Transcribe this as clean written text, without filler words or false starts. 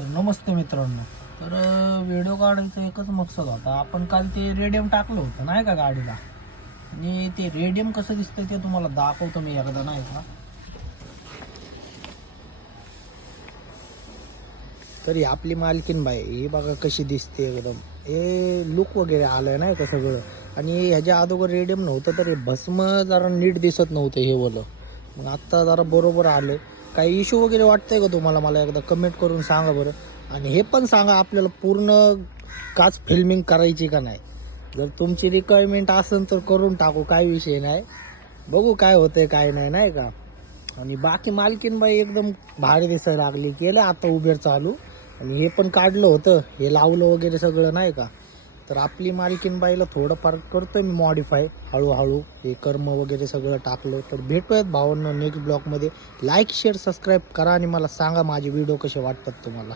तर नमस्ते मित्रांनो. तर व्हिडिओ काढायचा एकच मकसद होता. आपण काल ते रेडियम टाकलं होतं नाही का गाडीला, आणि ते रेडियम कसं दिसतंय ते तुम्हाला दाखवतो मी एकदा नाही का. तर ही आपली मालकीन बाई, ही बघा कशी दिसते एकदम. हे लुक वगैरे आलंय नाही का सगळं. आणि ह्याच्या अगोदर रेडियम नव्हतं तर हे भस्म जरा नीट दिसत नव्हतं हे वलं. मग आत्ता जरा बरोबर आलं. काही इश्यू वगैरे वाटतंय का तुम्हाला, मला एकदा कमेंट करून सांगा बरं. आणि हे पण सांगा आपल्याला पूर्ण काच फिल्मिंग करायची का नाही. जर तुमची रिक्वायरमेंट असेल तर करून टाकू, काय विषय नाही. बघू काय होतंय काय नाही नाही का. आणि बाकी मालकीन बाई एकदम भारी दिसायला लागली. केलं आता उबेर चालू. आणि हे पण काढलं होतं, हे लावलं वगैरे सगळं नाही का. तर आपली मालकीन बाईला थोडंफार करतोय मी मॉडिफाय हळूहळू. हे कर्म वगैरे सगळं टाकलं. तर भेटूयात भावांना नेक्स्ट ब्लॉगमध्ये. लाईक शेअर सबस्क्राईब करा आणि मला सांगा माझे व्हिडिओ कसे वाटतात तुम्हाला.